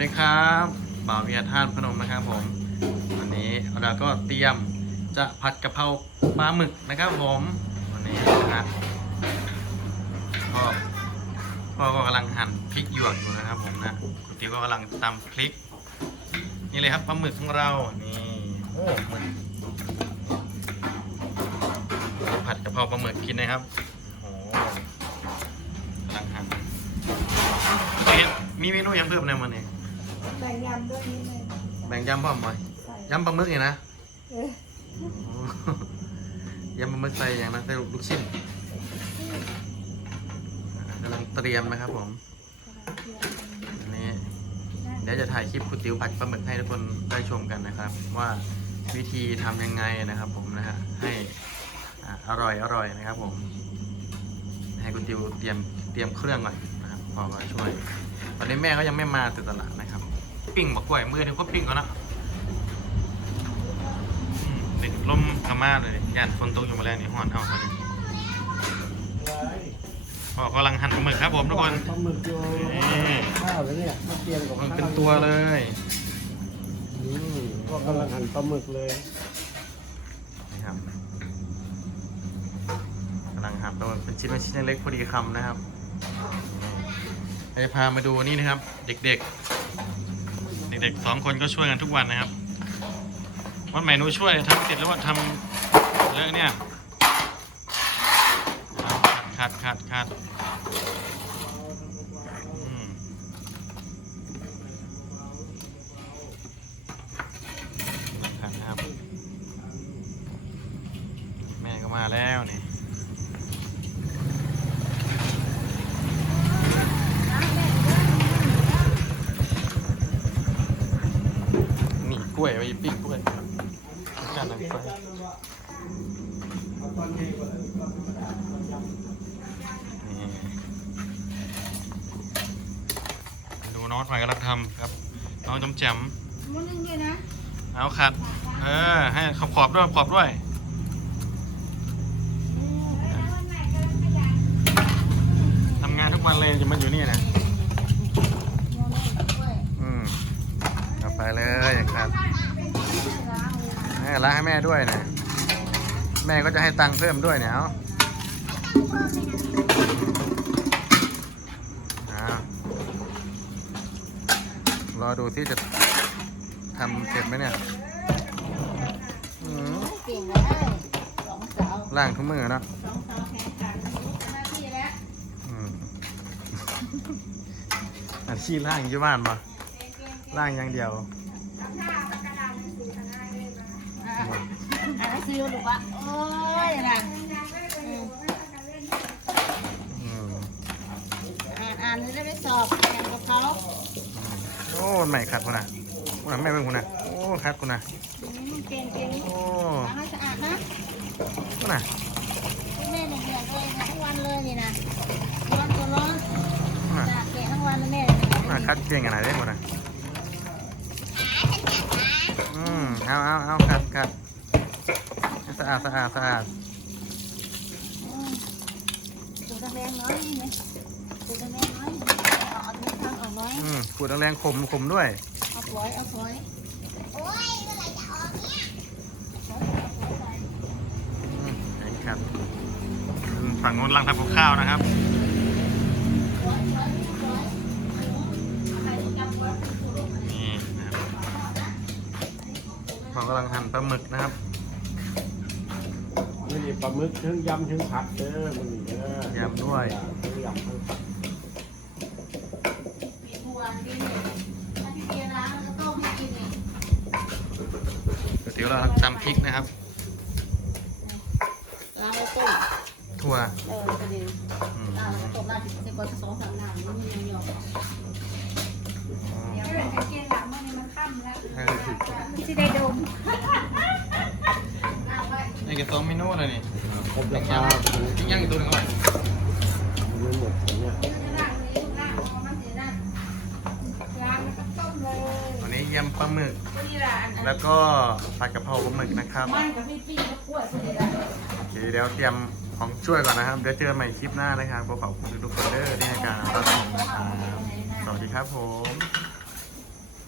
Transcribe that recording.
ดีครับบ่าวเวียท่านพนมนะครับผม วันนี้เราก็เตรียมจะผัดกะเพราปลาหมึกนะครับผม วันนี้นะก็พ่อก็กำลังหั่นพริกหยวกอยู่นะครับผมนะคุณติวก็กำลังตำพริก นี่เลยครับปลาหมึกของเรา นี่โอ้หมึกผัดกะเพราปลาหมึกกินนะครับโอ้กำลังหั่นเห็นมีเมนูยังเพิ่มในมันเอง แบ่งยำด้วยนิดนึงแบ่งยำพ่อมไหมใส่ยำปลาหมึกนี่นะเออโอ้ยำปลาหมึกใส่อย่างนั้นใส่ลูกชิ้นกำลังเตรียมนะครับผมอันนี้เดี๋ยวจะถ่ายคลิปคุณติวผัดปลาหมึกให้ทุกคนได้ชมกันนะครับ ว่าวิธีทำยังไงนะครับผมนะฮะให้อ่าอร่อยอร่อยนะครับผม ให้คุณติวเตรียมเตรียมเครื่องก่อนนะครับพอมาช่วยตอนนี้แม่ก็ยังไม่มา từ ตลาดนะครับ ปิ้งบักกล้วยมือที่เขาปิ้งเขานะอืมเด็กลมกระมาเลยย่านฝนตกอยู่มาแล้วนี่ฮ้อนเอาไปนี่พ่อกำลังหั่นปลาหมึกครับผมทุกคนปลาหมึกโยนี่ข้าวแล้วเนี่ยมาเตรียมกับมันข้าวเป็นตัวเลยอืมก็กำลังหั่นปลาหมึกเลยนี่ครับกำลังหั่นปลาหมึกเป็นชิ้นเป็นชิ้นเล็กพอดีคำนะครับนี่จะพามาดูนี่นะครับ เด็กๆ เด็กๆสองคนก็ช่วยกันทุกวันนะครับ วันใหม่หนูช่วยทำเสร็จแล้วว่าทำเลอะเนี่ยขัดขัดขัดขัดอืมขัดนะครับ แม่ก็มาแล้วนี่ นี่ก ล้วยไปปิ้งกล้วยการน้ำไฟนี่ดูน้องหน่อยกำลังทำครับ น้องจำแจมมุ้นนึงด้วยนะเอาขัด เออ ให้ขอบขอบด้วยขอบด้วยทำงานทุกวันเลยจะมาอยู่นี่นะอืมเอาไปเลยครับ แม่ล้างให้แม่ด้วยนะแม่ก็จะให้ตังค์เพิ่มด้วยเนี่ยเอาเอารอดูที่จะทำเสร็จไหมเนี่ยอืมเก่งเลยสองสาวล่างทุกมือเนาะสองสาวแข่งกันเจ้าหน้าที่แล้วอืมอาชีพล่างอยู่บ้านปะล่างอย่างเดียว อ่านหนังสือลูกวะโอ้ยนะอืมอืมอ่านอ่านจะได้ไปสอบแข่งกับเขาโอ้ใหม่คัดคุณนะคุณนะแม่เป็นคุณนะโอ้คัดคุณนะอืมเก่งเก่งโอ้ล้างให้สะอาดนะคุณนะคุณแม่เหนื่อยๆเลยนะทั้งวันเลยนี่นะร้อนตัวร้อนคุณนะจากเกะทั้งวันเลยแม่คุณนะคัดเก่งขนาดได้คุณนะอืมเอาเอาเอาคัดคัดให้ สะอาดสะอาดสะอาดอืมสูดแรงน้อยนี่ไหมสูดแรงน้อยเอาเอาตรงทางออกน้อยอืมขูดแรงๆขมขมด้วยเอาปล่อยเอาปล่อยอืมไหนครับฝั่งโน้นกำลังทำกับข้าวนะครับนี่นะครับผมกำลังหั่นปลาหมึกนะครับ นี่ปลาหมึกทั้งยำทั้งผัดเด้อมันนี่เด้อยำด้วย ทั้งยำทั้งผัดเดี๋ยวเราตำพริกนะครับ ล้างแล้วต้มถั่วเออประเดี๋ยวอืมล้างแล้วต้มล้างสิบสิบกว่าสองสามน้ำนี่ยังยอมอ๋อเดี๋ยวจะกินหลังมันมันค่ำแล้วเออที่ได้ดมนี่ ก็สองเมนูเลยนี่ครบพริแล้กวย่าครับงพริกย่างอีกตัวหนึงก่อนมันหมดเนี่ยวันนี้ยำปลาหมึก แล้วก็ผัดกะเพราปลาหมึกนะครับมันกับพี่ปีก็กล้วยสิได้โอเคเดี๋ยวเตรียมของช่วยก่อนนะครับ เดี๋ยวเจอกันใหม่คลิปหน้านะครับขอขอบคุณทุกคนเด้อที่ให้การรับชมนะครับสวัสดีครับผม